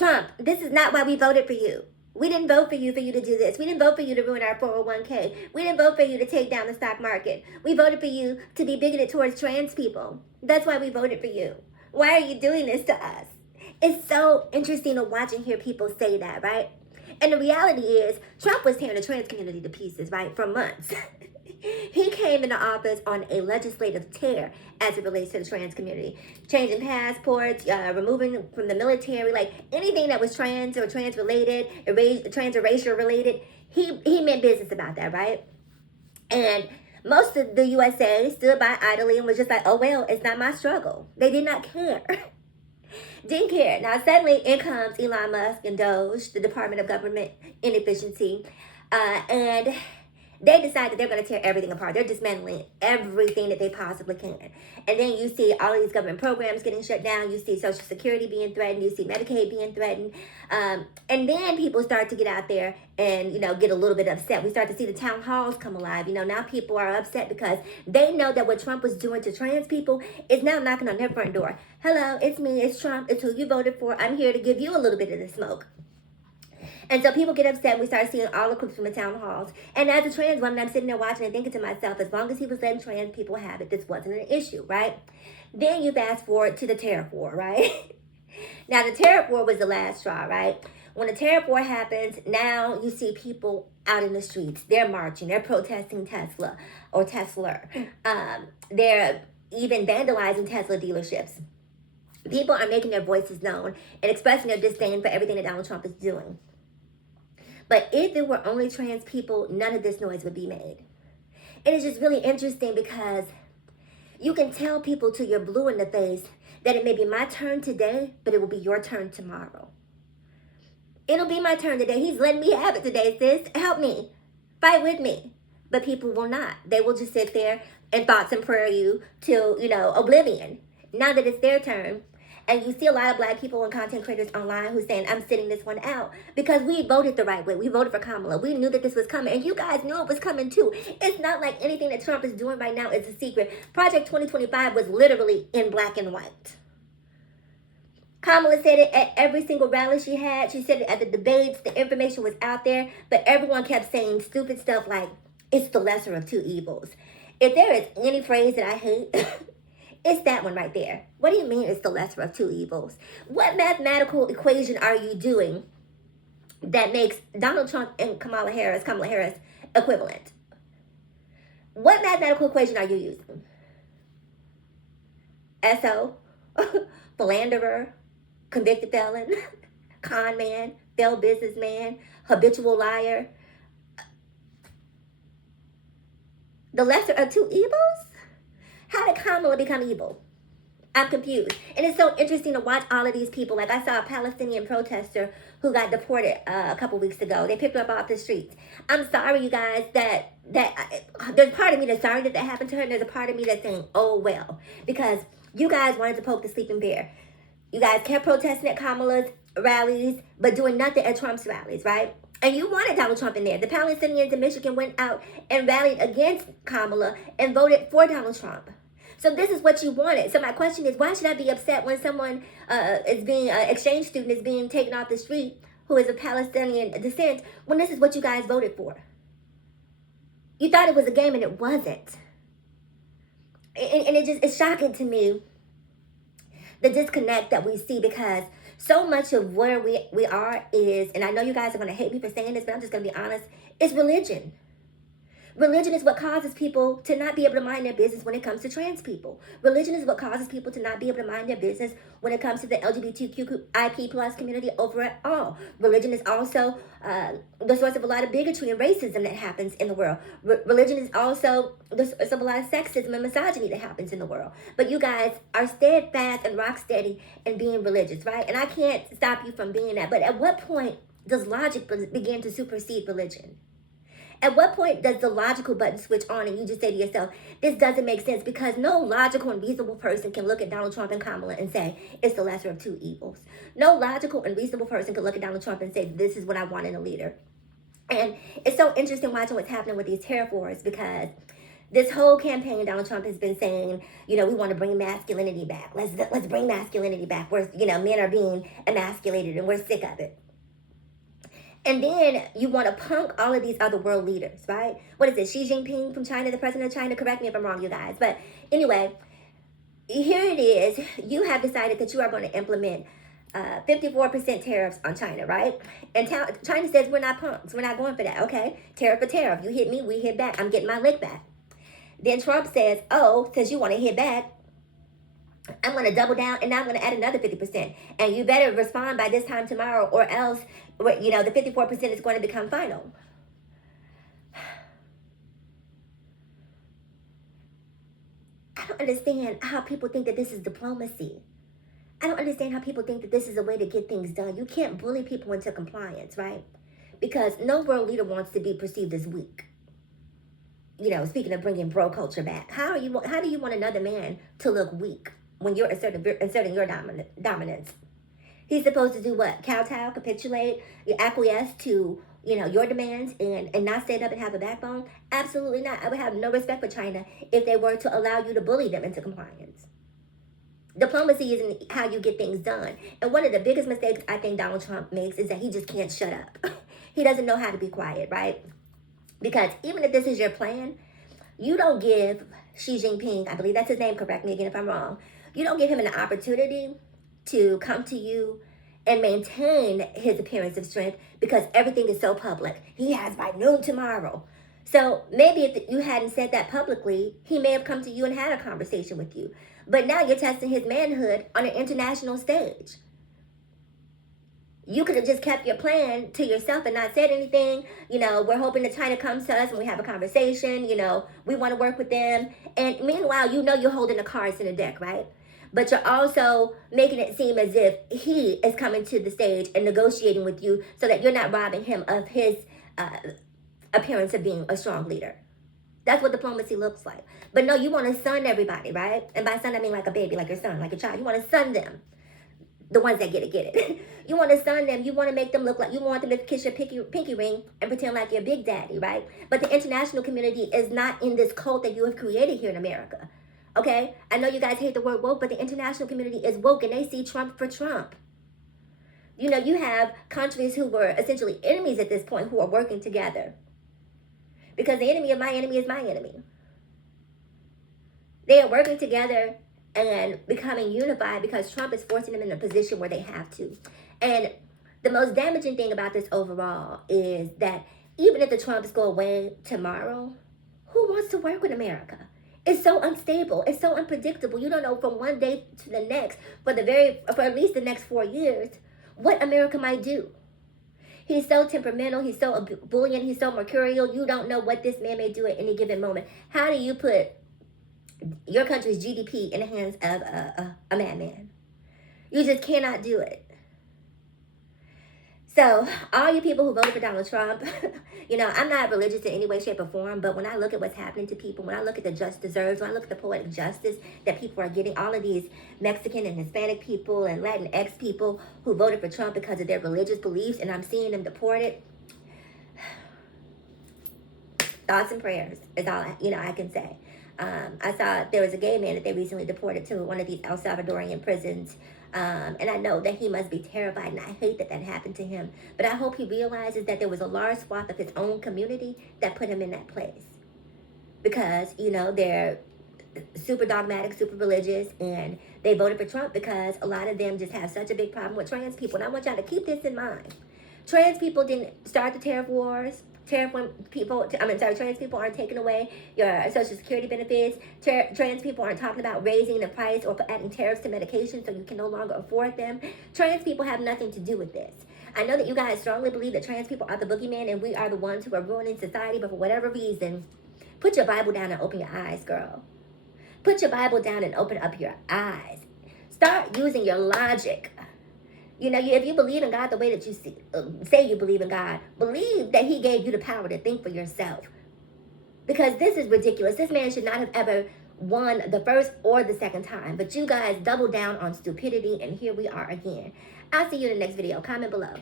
Trump, this is not why we voted for you. We didn't vote for you to do this. We didn't vote for you to ruin our 401k. We didn't vote for you to take down the stock market. We voted for you to be bigoted towards trans people. That's why we voted for you. Why are you doing this to us? It's so interesting to watch and hear people say that, right? And the reality is, Trump was tearing the trans community to pieces, right, for months. He came into office on a legislative tear as it relates to the trans community. Changing passports, removing from the military, like anything that was trans or trans related, trans or racial related, he meant business about that, right? And most of the USA stood by idly and was just like, oh, well, it's not my struggle. They did not care. Didn't care. Now, suddenly in comes Elon Musk and Doge, the Department of Government Inefficiency, and they decide that they're going to tear everything apart. They're dismantling everything that they possibly can. And then you see all of these government programs getting shut down. You see Social Security being threatened. You see Medicaid being threatened. And then people start to get out there and, get a little bit upset. We start to see the town halls come alive. Now people are upset because they know that what Trump was doing to trans people is now knocking on their front door. Hello, it's me, it's Trump, it's who you voted for. I'm here to give you a little bit of the smoke. And so people get upset. We start seeing all the clips from the town halls. And as a trans woman, I'm sitting there watching and thinking to myself, as long as he was letting trans people have it, this wasn't an issue, right? Then you fast forward to the tariff war, right? Now, the tariff war was the last straw, right? When the tariff war happens, now you see people out in the streets. They're marching. They're protesting Tesla or Tesla. They're even vandalizing Tesla dealerships. People are making their voices known and expressing their disdain for everything that Donald Trump is doing. But if it were only trans people, none of this noise would be made. It is just really interesting because you can tell people till you're blue in the face that it may be my turn today, but it will be your turn tomorrow. It'll be my turn today. He's letting me have it today, sis. Help me. Fight with me. But people will not. They will just sit there and thoughts and prayer you to, oblivion. Now that it's their turn, and you see a lot of Black people and content creators online who's saying, I'm sitting this one out because we voted the right way. We voted for Kamala. We knew that this was coming. And you guys knew it was coming too. It's not like anything that Trump is doing right now is a secret. Project 2025 was literally in black and white. Kamala said it at every single rally she had. She said it at the debates. The information was out there. But everyone kept saying stupid stuff like, it's the lesser of two evils. If there is any phrase that I hate... it's that one right there. What do you mean it's the lesser of two evils? What mathematical equation are you doing that makes Donald Trump and Kamala Harris equivalent? What mathematical equation are you using? SO, philanderer, convicted felon, con man, failed businessman, habitual liar. The lesser of two evils? How did Kamala become evil? I'm confused. And it's so interesting to watch all of these people. Like I saw a Palestinian protester who got deported a couple weeks ago. They picked her up off the streets. I'm sorry, you guys, that there's part of me that's sorry that happened to her. And there's a part of me that's saying, oh, well. Because you guys wanted to poke the sleeping bear. You guys kept protesting at Kamala's rallies, but doing nothing at Trump's rallies, right? And you wanted Donald Trump in there. The Palestinians in Michigan went out and rallied against Kamala and voted for Donald Trump. So this is what you wanted. So my question is, why should I be upset when someone is being, exchange student is being taken off the street who is of Palestinian descent when this is what you guys voted for? You thought it was a game and it wasn't. And it's shocking to me, the disconnect that we see, because so much of where we are is, and I know you guys are going to hate me for saying this, but I'm just going to be honest, it's religion. Religion is what causes people to not be able to mind their business when it comes to trans people. Religion is what causes people to not be able to mind their business when it comes to the LGBTQIP plus community overall. Religion is also the source of a lot of bigotry and racism that happens in the world. Religion is also the source of a lot of sexism and misogyny that happens in the world. But you guys are steadfast and rock steady in being religious, right? And I can't stop you from being that. But at what point does logic begin to supersede religion? At what point does the logical button switch on and you just say to yourself, this doesn't make sense? Because no logical and reasonable person can look at Donald Trump and Kamala and say, it's the lesser of two evils. No logical and reasonable person can look at Donald Trump and say, this is what I want in a leader. And it's so interesting watching what's happening with these tariff wars, because This whole campaign, Donald Trump has been saying, you know, we want to bring masculinity back. Let's bring masculinity back. Where, you know, men are being emasculated and we're sick of it. And then you want to punk all of these other world leaders, right? What is it? Xi Jinping from China, the president of China? Correct me if I'm wrong, you guys. But anyway, here it is. You have decided that you are going to implement 54% tariffs on China, right? And China says we're not punks. We're not going for that. Okay, tariff for tariff. You hit me, we hit back. I'm getting my lick back. Then Trump says, oh, since you want to hit back, I'm going to double down and now I'm going to add another 50%. And you better respond by this time tomorrow or else, you know, the 54% is going to become final. I don't understand how people think that this is diplomacy. I don't understand how people think that this is a way to get things done. You can't bully people into compliance, right? Because no world leader wants to be perceived as weak. You know, speaking of bringing bro culture back, how do you want another man to look weak when you're asserting your dominance? He's supposed to do what? Kowtow, capitulate, acquiesce to, you know, your demands and not stand up and have a backbone? Absolutely not. I would have no respect for China if they were to allow you to bully them into compliance. Diplomacy isn't how you get things done. And one of the biggest mistakes I think Donald Trump makes is that he just can't shut up. He doesn't know how to be quiet, right? Because even if this is your plan, you don't give Xi Jinping, I believe that's his name, correct me again if I'm wrong, you don't give him an opportunity to come to you and maintain his appearance of strength because everything is so public. He has by noon tomorrow. So maybe if you hadn't said that publicly, he may have come to you and had a conversation with you. But now you're testing his manhood on an international stage. You could have just kept your plan to yourself and not said anything. You know, we're hoping that China comes to us and we have a conversation. You know, we want to work with them. And meanwhile, you know you're holding the cards in the deck, right? But you're also making it seem as if he is coming to the stage and negotiating with you so that you're not robbing him of his appearance of being a strong leader. That's what diplomacy looks like. But no, you want to son everybody, right? And by son, I mean like a baby, like your son, like your child. You want to son them. The ones that get it. You want to son them. You want to make them look like, you want them to kiss your pinky ring and pretend like you're Big Daddy, right? But the international community is not in this cult that you have created here in America. Okay? I know you guys hate the word woke, but the international community is woke and they see Trump for Trump. You know, you have countries who were essentially enemies at this point who are working together. Because the enemy of my enemy is my enemy. They are working together and becoming unified because Trump is forcing them in a position where they have to. And the most damaging thing about this overall is that even if the Trumps go away tomorrow, who wants to work with America? It's so unstable. It's so unpredictable. You don't know from one day to the next, for at least the next 4 years, what America might do. He's so temperamental. He's so ebullient. He's so mercurial. You don't know what this man may do at any given moment. How do you put your country's GDP in the hands of a madman? You just cannot do it. So, all you people who voted for Donald Trump, you know, I'm not religious in any way, shape, or form, but when I look at what's happening to people, when I look at the just deserves, when I look at the poetic justice that people are getting, all of these Mexican and Hispanic people and Latinx people who voted for Trump because of their religious beliefs, and I'm seeing them deported, thoughts and prayers is all I can say. I saw there was a gay man that they recently deported to one of these El Salvadorian prisons. And I know that he must be terrified, and I hate that happened to him. But I hope he realizes that there was a large swath of his own community that put him in that place. Because, you know, they're super dogmatic, super religious, and they voted for Trump because a lot of them just have such a big problem with trans people. And I want y'all to keep this in mind. Trans people didn't start the tariff wars. Trans people aren't taking away your Social Security benefits. Trans people aren't talking about raising the price or adding tariffs to medication so you can no longer afford them. Trans people have nothing to do with this. I know that you guys strongly believe that trans people are the boogeyman and we are the ones who are ruining society, but for whatever reason, put your Bible down and open your eyes, girl. Put your Bible down and open up your eyes. Start using your logic. You know, if you believe in God the way that you say you believe in God, believe that he gave you the power to think for yourself. Because this is ridiculous. This man should not have ever won the first or the second time. But you guys double down on stupidity, and here we are again. I'll see you in the next video. Comment below.